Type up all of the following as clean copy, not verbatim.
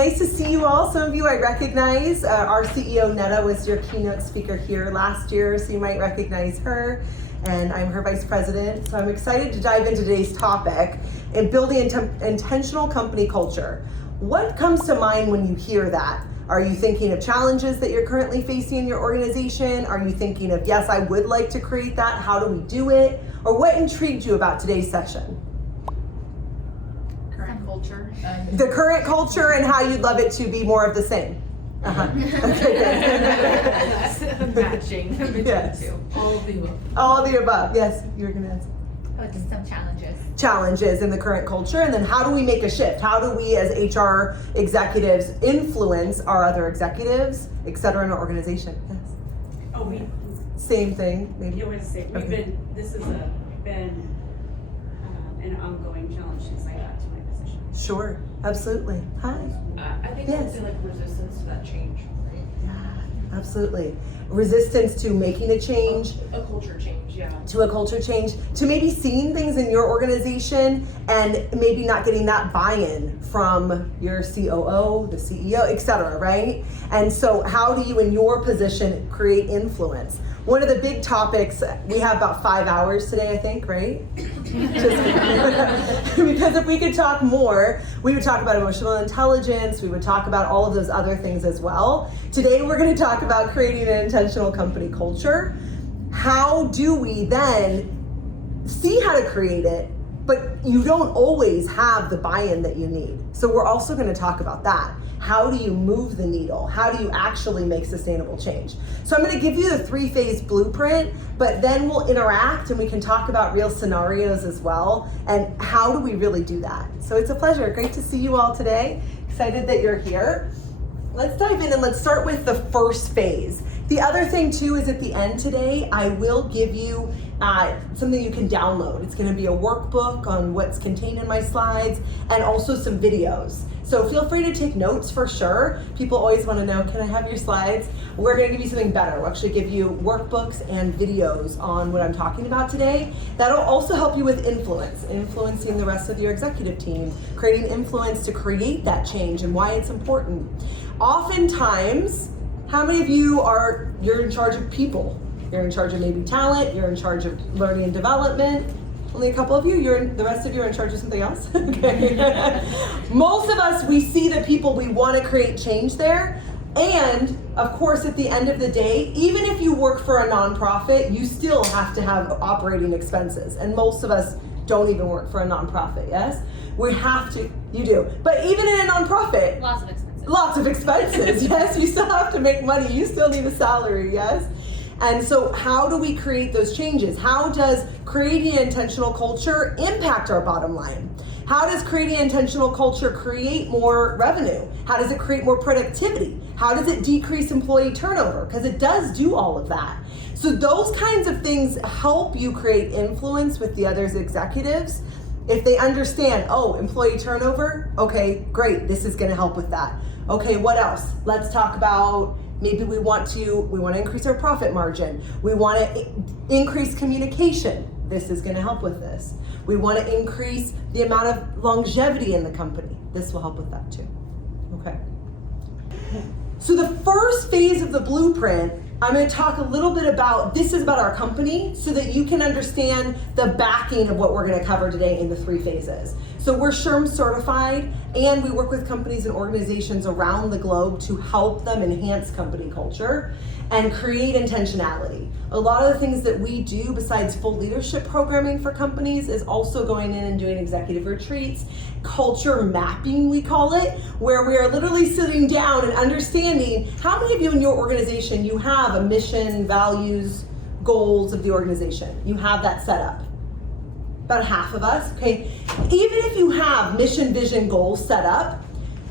nice to see you all. Some of you I recognize. Our CEO, Netta, was your keynote speaker here last year, so you might recognize her. And I'm her vice president. So I'm excited to dive into today's topic in building intentional company culture. What comes to mind when you hear that? Are you thinking of challenges that you're currently facing in your organization? Are you thinking of, yes, I would like to create that. How do we do it? Or what intrigued you about today's session? Current culture. The current culture and how you'd love it to be more of the same. Okay, good. Matching between Yes. the two. All of the above. All of the above. Yes, you were going to answer. Just some challenges. Challenges in the current culture, and then how do we make a shift? How do we as HR executives influence our other executives, et cetera, in our organization? Yes. Oh, Same thing, maybe. it was safe. This has been an ongoing challenge since I got to my position. Sure, absolutely. Hi. I think Yes. it's like resistance to that change, right? Yeah, absolutely. Resistance to making a change. A culture change, yeah. To a culture change, to maybe seeing things in your organization and maybe not getting that buy-in from your COO, the CEO, et cetera, right? And so how do you, in your position, create influence? One of the big topics, we have about 5 hours today, I think, right? Because if we could talk more, we would talk about emotional intelligence, we would talk about all of those other things as well. Today, we're going to talk about creating an intentional company culture. How do we then see how to create it, but you don't always have the buy-in that you need. So we're also going to talk about that. How do you move the needle? How do you actually make sustainable change? So I'm going to give you the 3-phase blueprint, but then we'll interact and we can talk about real scenarios as well. And how do we really do that? So it's a pleasure. Great to see you all today. Excited that you're here. Let's dive in and let's start with the first phase. The other thing too is at the end today, I will give you something you can download. It's going to be a workbook on what's contained in my slides and also some videos. So feel free to take notes for sure. People always want to know, can I have your slides? We're going to give you something better. We'll actually give you workbooks and videos on what I'm talking about today. That'll also help you with influencing the rest of your executive team, creating influence to create that change and why it's important. Oftentimes, how many of you you're in charge of people? You're in charge of maybe talent, you're in charge of learning and development. Only a couple of you, the rest of you are in charge of something else? Okay. Most of us, we see the people, we want to create change there. And of course, at the end of the day, even if you work for a nonprofit, you still have to have operating expenses. And most of us don't even work for a nonprofit, yes? We have to, you do. But even in a nonprofit, Lots of expenses. Lots of expenses, yes. You still have to make money. You still need a salary, yes? And so how do we create those changes? How does creating an intentional culture impact our bottom line? How does creating an intentional culture create more revenue? How does it create more productivity? How does it decrease employee turnover? Because it does do all of that. So those kinds of things help you create influence with the other executives. If they understand, oh, employee turnover, okay, great, this is gonna help with that. Okay, what else? Let's talk about maybe we want to increase our profit margin. We want to increase communication. This is going to help with this. We want to increase the amount of longevity in the company. This will help with that too. Okay. So the first phase of the blueprint, I'm going to talk a little bit about, this is about our company so that you can understand the backing of what we're going to cover today in the 3 phases. So we're SHRM certified and we work with companies and organizations around the globe to help them enhance company culture and create intentionality. A lot of the things that we do besides full leadership programming for companies is also going in and doing executive retreats, culture mapping we call it, where we are literally sitting down and understanding how many of you in your organization, you have a mission, values, goals of the organization. You have that set up. About half of us, okay? Even if you have mission, vision, goals set up,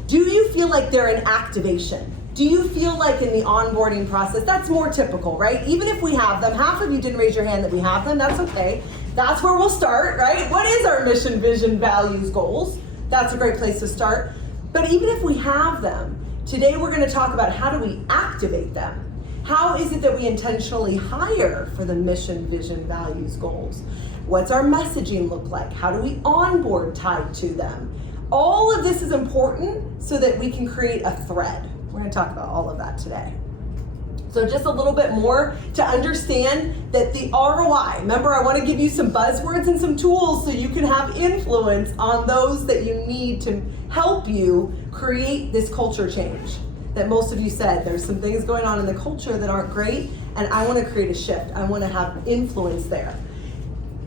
do you feel like they're in activation? Do you feel like in the onboarding process, that's more typical, right? Even if we have them, half of you didn't raise your hand that we have them, that's okay. That's where we'll start, right? What is our mission, vision, values, goals? That's a great place to start. But even if we have them, today we're gonna talk about how do we activate them? How is it that we intentionally hire for the mission, vision, values, goals? What's our messaging look like? How do we onboard tied to them? all of this is important so that we can create a thread. We're going to talk about all of that today. So just a little bit more to understand that the ROI, remember I want to give you some buzzwords and some tools so you can have influence on those that you need to help you create this culture change. That most of you said there's some things going on in the culture that aren't great, and I want to create a shift. I want to have influence there.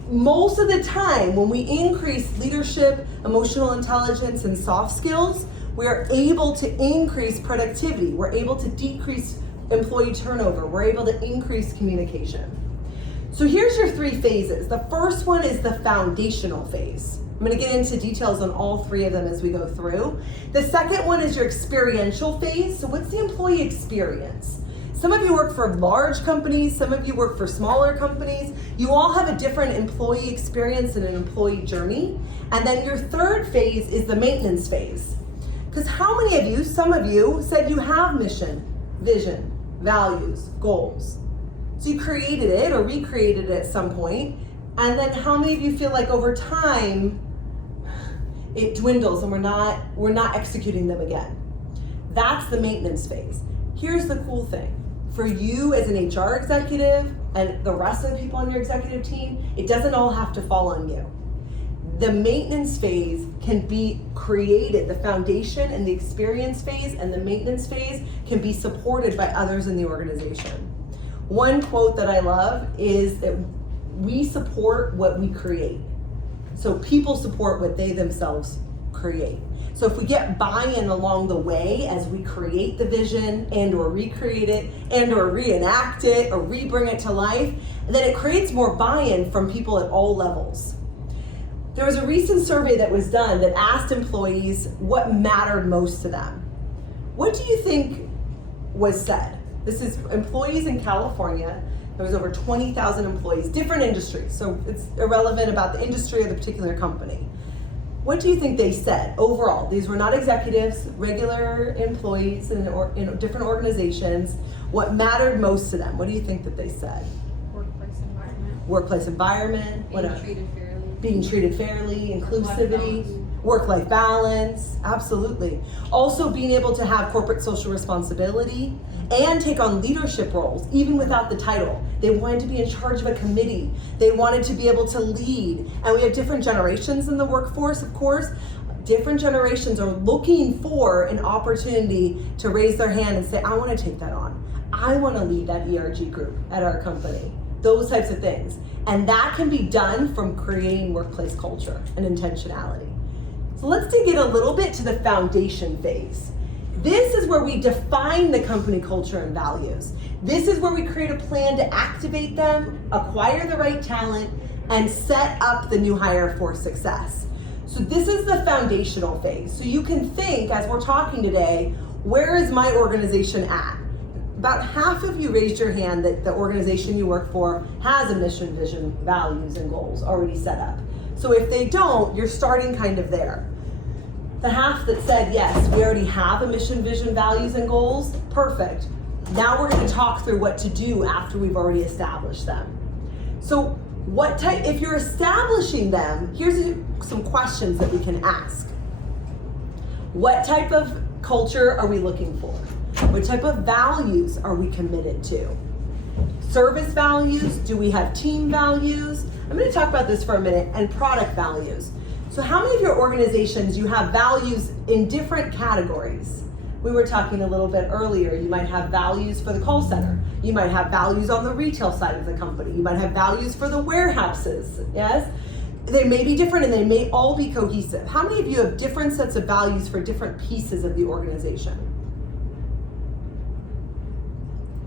Most of the time when we increase leadership, emotional intelligence, and soft skills, we're able to increase productivity. We're able to decrease employee turnover. We're able to increase communication. So here's your 3 phases. The first one is the foundational phase. I'm going to get into details on all 3 of them as we go through. The second one is your experiential phase. So what's the employee experience? Some of you work for large companies, some of you work for smaller companies. You all have a different employee experience and an employee journey. And then your third phase is the maintenance phase. Because how many of you, some of you, said you have mission, vision, values, goals? So you created it or recreated it at some point, and then how many of you feel like over time it dwindles and we're not executing them again? That's the maintenance phase. Here's the cool thing. For you as an HR executive and the rest of the people on your executive team, it doesn't all have to fall on you. The maintenance phase can be created, the foundation and the experience phase and the maintenance phase can be supported by others in the organization. One quote that I love is that we support what we create. So people support what they themselves create. So if we get buy-in along the way as we create the vision and or recreate it and or reenact it or re-bring it to life, then it creates more buy-in from people at all levels. There was a recent survey that was done that asked employees what mattered most to them. What do you think was said? This is employees in California. There was over 20,000 employees, different industries, so it's irrelevant about the industry or the particular company. What do you think they said overall? These were not executives, regular employees in different organizations. What mattered most to them? What do you think that they said? Workplace environment. Workplace environment. What else? Being treated fairly. Being treated fairly, inclusivity, work-life balance, absolutely. Also being able to have corporate social responsibility and take on leadership roles, even without the title. They wanted to be in charge of a committee. They wanted to be able to lead. And we have different generations in the workforce, of course. Different generations are looking for an opportunity to raise their hand and say, I want to take that on. I want to lead that ERG group at our company. Those types of things. And that can be done from creating workplace culture and intentionality. So let's dig in a little bit to the foundation phase. This is where we define the company culture and values. This is where we create a plan to activate them, acquire the right talent, and set up the new hire for success. So this is the foundational phase. So you can think, as we're talking today, where is my organization at? About half of you raised your hand that the organization you work for has a mission, vision, values, and goals already set up. So if they don't, you're starting kind of there. The half that said, yes, we already have a mission, vision, values, and goals, perfect. Now we're going to talk through what to do after we've already established them. So if you're establishing them, here's some questions that we can ask. What type of culture are we looking for? What type of values are we committed to? Service values, do we have team values? I'm going to talk about this for a minute, and product values. So how many of your organizations, you have values in different categories? We were talking a little bit earlier, you might have values for the call center. You might have values on the retail side of the company. You might have values for the warehouses, yes? They may be different and they may all be cohesive. How many of you have different sets of values for different pieces of the organization?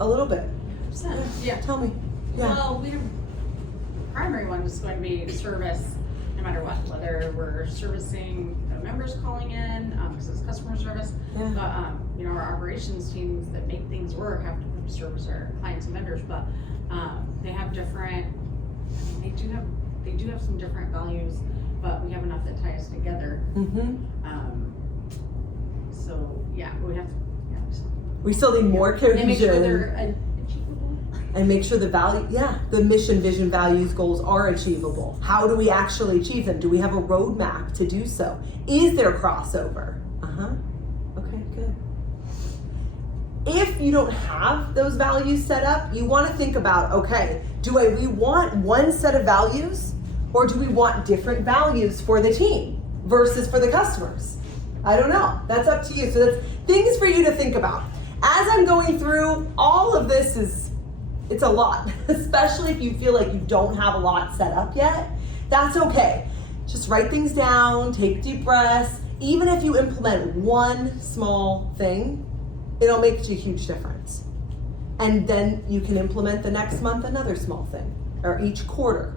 A little bit. Yeah. Tell me. Yeah. Well, the primary one is going to be service, no matter what, whether we're servicing members calling in, because it's customer service, Yeah. but our operations teams that make things work have to service our clients and vendors, but they have different, they do have some different values, but we have enough that tie us together. Mm-hmm. So yeah, we have to. We still need more And make sure cohesion. they're achievable. and make sure the mission, vision, values, goals are achievable. How do we actually achieve them? Do we have a roadmap to do so? Is there crossover? Okay, good. If you don't have those values set up, you want to think about, okay, do we want one set of values, or do we want different values for the team versus for the customers? I don't know. That's up to you. So that's things for you to think about. As I'm going through, all of this it's a lot, especially if you feel like you don't have a lot set up yet. That's okay. Just write things down, take deep breaths. Even if you implement one small thing, it'll make a huge difference. And then you can implement the next month another small thing, or each quarter.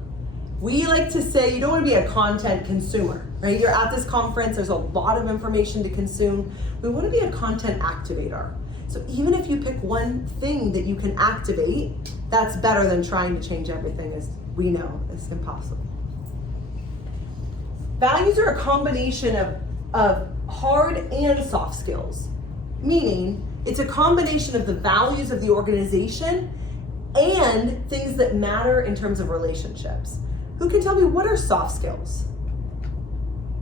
We like to say you don't want to be a content consumer, right? You're at this conference, there's a lot of information to consume. We want to be a content activator. So even if you pick one thing that you can activate, that's better than trying to change everything, as we know is impossible. Values are a combination of hard and soft skills, meaning it's a combination of the values of the organization and things that matter in terms of relationships. Who can tell me what are soft skills?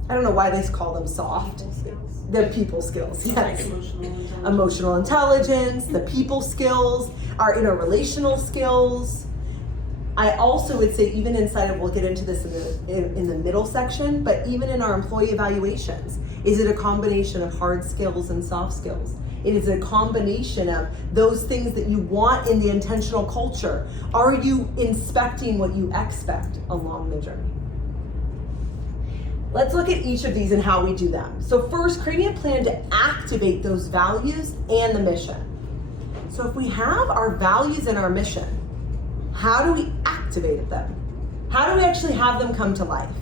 I don't know why they call them soft. People skills. The people skills, yes. Like emotional intelligence. Emotional intelligence, the people skills, our interrelational skills. I also would say even inside of, we'll get into this in the middle section, but even in our employee evaluations, is it a combination of hard skills and soft skills? It is a combination of those things that you want in the intentional culture. Are you inspecting what you expect along the journey? Let's look at each of these and how we do them. So first, creating a plan to activate those values and the mission. So if we have our values and our mission, how do we activate them? How do we actually have them come to life?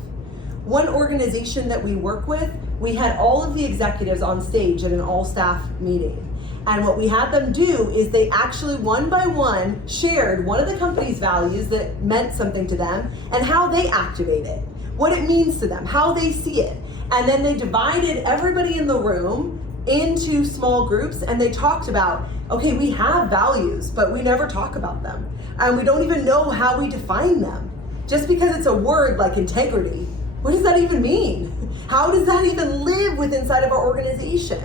One organization that we work with, we had all of the executives on stage at an all-staff meeting. And what we had them do is they actually one by one shared one of the company's values that meant something to them and how they activate it, what it means to them, how they see it. And then they divided everybody in the room into small groups and they talked about, okay, we have values, but we never talk about them. And we don't even know how we define them. Just because it's a word like integrity, what does that even mean? How does that even live within inside of our organization?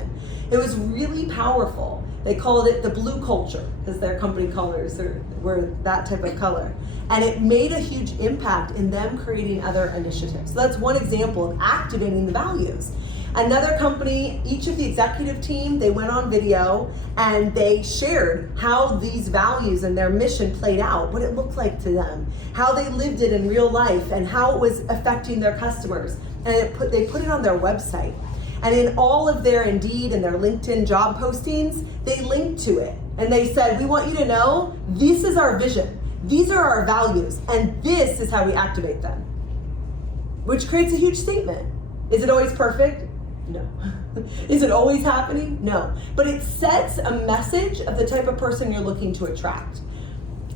It was really powerful. They called it the blue culture because their company colors were that type of color. And it made a huge impact in them creating other initiatives. So that's one example of activating the values. Another company, each of the executive team, they went on video and they shared how these values and their mission played out, what it looked like to them, how they lived it in real life, and how it was affecting their customers. And they put it on their website. And in all of their Indeed and their LinkedIn job postings, they linked to it. And they said, we want you to know, this is our vision. These are our values. And this is how we activate them. Which creates a huge statement. Is it always perfect? No. Is it always happening? No. But it sets a message of the type of person you're looking to attract.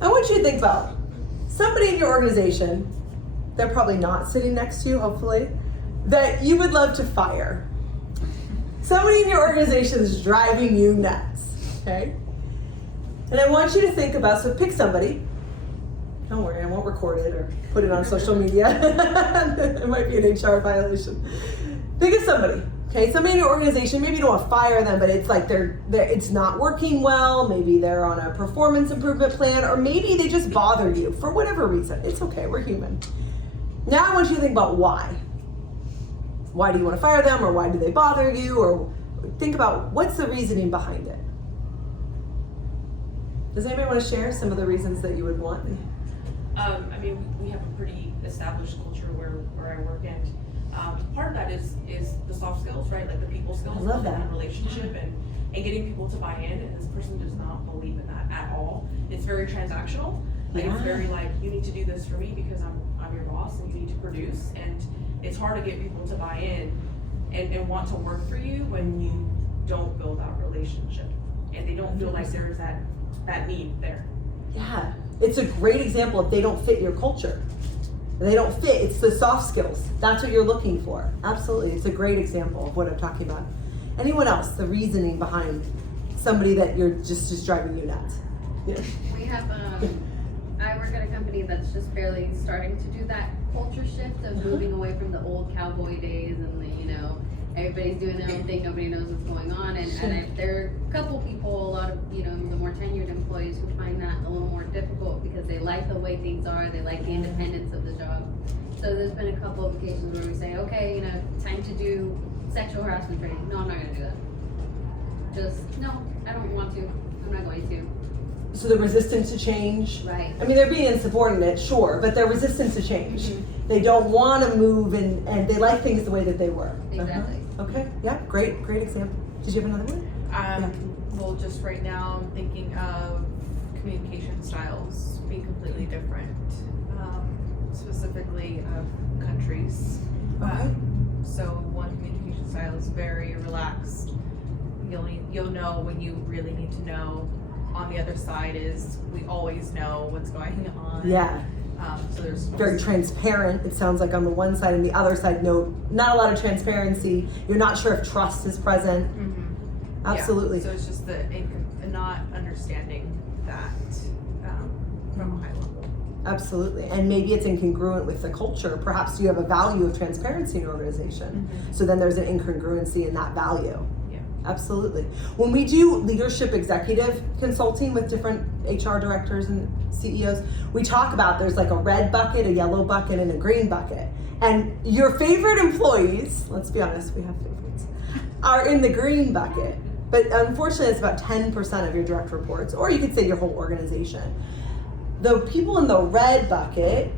I want you to think about somebody in your organization, they're probably not sitting next to you, hopefully, that you would love to fire. Somebody in your organization is driving you nuts, okay? And I want you to think about, so pick somebody. Don't worry, I won't record it or put it on social media. It might be an HR violation. Think of somebody, okay? Somebody in your organization, maybe you don't want to fire them, but it's like it's not working well. Maybe they're on a performance improvement plan, or maybe they just bother you for whatever reason. It's okay, we're human. Now I want you to think about why. Why do you want to fire them, or why do they bother you, or think about what's the reasoning behind it. Does anybody want to share some of the reasons that you would want? I mean, we have a pretty established culture where I work, and part of that is the soft skills, right? Like the people skills, I love that. and relationship, and getting people to buy in. And this person does not believe in that at all. It's very transactional. Like it's very like, you need to do this for me because I'm your boss, and you need to produce. And it's hard to get people to buy in and want to work for you when you don't build that relationship, and they don't feel like there's that need there. Yeah, it's a great example if they don't fit your culture. They don't fit, it's the soft skills. That's what you're looking for. Absolutely, it's a great example of what I'm talking about. Anyone else, the reasoning behind somebody that you're just driving you nuts? Yeah. We have, I work at a company that's just barely starting to do that culture shift of moving away from the old cowboy days and the, everybody's doing their own thing, nobody knows what's going on. There are a couple people, a lot of, the more tenured employees who find that a little more difficult because they like the way things are, they like the independence of the job. So there's been a couple of occasions where we say, okay, time to do sexual harassment training. No, I'm not gonna do that. No, I don't want to. I'm not going to. So the resistance to change. Right. I mean, they're being insubordinate, sure, but they're resistant to change. Mm-hmm. They don't want to move, and they like things the way that they were. Exactly. Okay, yeah, great example. Did you have another one? Well, just right now, I'm thinking of communication styles being completely different, specifically of countries. Okay. So one communication style is very relaxed. You'll know when you really need to know. On the other side is we always know what's going on. Yeah. So there's Very transparent, it sounds like, on the one side, and the other side, no, not a lot of transparency. You're not sure if trust is present. Mm-hmm. Absolutely. Yeah. So it's just the not understanding that from a high level. Absolutely. And maybe it's incongruent with the culture. Perhaps you have a value of transparency in your organization. Mm-hmm. So then there's an incongruency in that value. Yeah. Absolutely. When we do leadership executive consulting with different HR directors and CEOs, we talk about there's like a red bucket, a yellow bucket, and a green bucket. And your favorite employees, let's be honest, we have favorites, are in the green bucket. But unfortunately, it's about 10% of your direct reports, or you could say your whole organization. The people in the red bucket,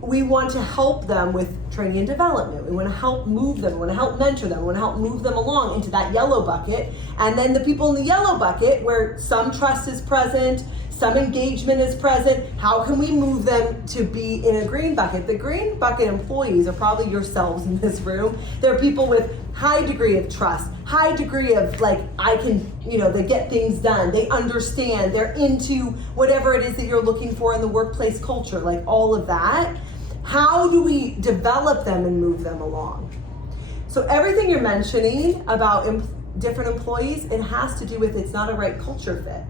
we want to help them with training and development. We want to help move them. We want to help mentor them. We want to help move them along into that yellow bucket. And then the people in the yellow bucket, where some trust is present, some engagement is present, how can we move them to be in a green bucket? The green bucket employees are probably yourselves in this room. They're people with high degree of trust, high degree of they get things done. They understand. They're into whatever it is that you're looking for in the workplace culture, like all of that. How do we develop them and move them along? So everything you're mentioning about different employees, it has to do with it's not a right culture fit.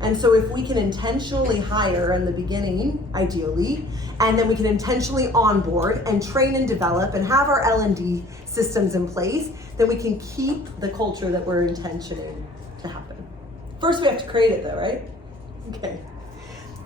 And so if we can intentionally hire in the beginning, ideally, and then we can intentionally onboard and train and develop and have our L&D systems in place, then we can keep the culture that we're intentioning to happen. First, we have to create it though, right? Okay.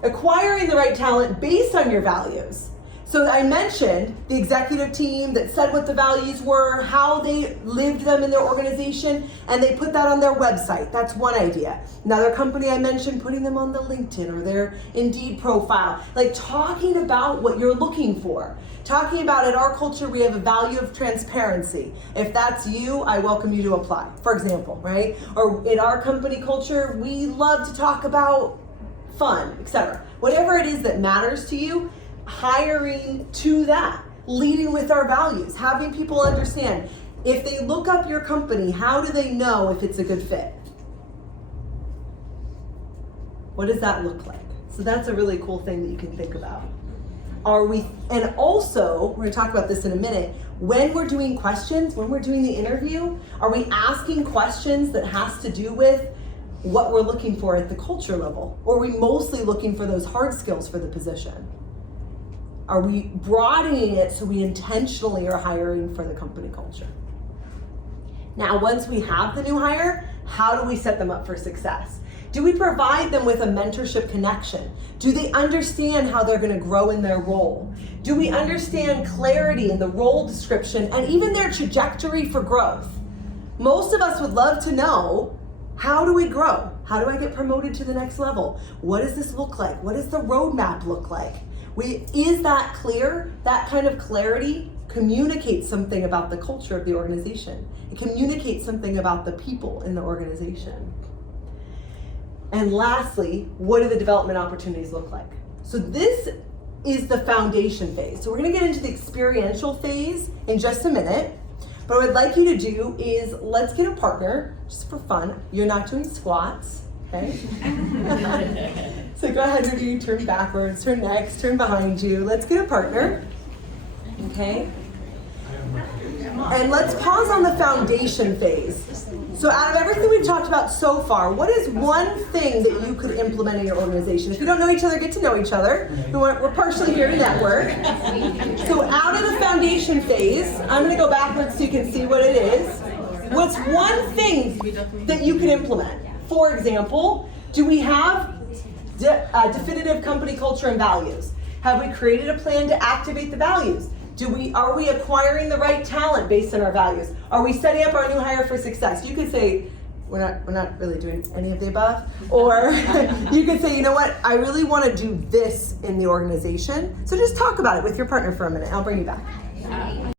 Acquiring the right talent based on your values. So I mentioned the executive team that said what the values were, how they lived them in their organization, and they put that on their website. That's one idea. Another company I mentioned, putting them on the LinkedIn or their Indeed profile, like talking about what you're looking for. Talking about in our culture, we have a value of transparency. If that's you, I welcome you to apply, for example, right? Or in our company culture, we love to talk about fun, etc. Whatever it is that matters to you, hiring to that, leading with our values, having people understand if they look up your company, how do they know if it's a good fit? What does that look like? So that's a really cool thing that you can think about. And also, we're gonna talk about this in a minute, when we're doing questions, when we're doing the interview, are we asking questions that has to do with what we're looking for at the culture level? Or are we mostly looking for those hard skills for the position? Are we broadening it so we intentionally are hiring for the company culture? Now, once we have the new hire, how do we set them up for success? Do we provide them with a mentorship connection? Do they understand how they're going to grow in their role? Do we understand clarity in the role description and even their trajectory for growth? Most of us would love to know, how do we grow? How do I get promoted to the next level? What does this look like? What does the roadmap look like? Is that clear? That kind of clarity communicates something about the culture of the organization. It communicates something about the people in the organization. And lastly, what do the development opportunities look like? So this is the foundation phase. So we're gonna get into the experiential phase in just a minute. But what I'd like you to do is let's get a partner, just for fun. You're not doing squats, okay? So go ahead, Rudy, turn backwards, turn next, turn behind you. Let's get a partner, okay? And let's pause on the foundation phase. So out of everything we've talked about so far, what is one thing that you could implement in your organization? If you don't know each other, get to know each other. We're partially here to network. So out of the foundation phase, I'm gonna go backwards so you can see what it is. What's one thing that you can implement? For example, do we have definitive company culture and values? Have we created a plan to activate the values? Are we acquiring the right talent based on our values? Are we setting up our new hire for success? You could say, we're not really doing any of the above. Or you could say, you know what, I really want to do this in the organization. So just talk about it with your partner for a minute. I'll bring you back.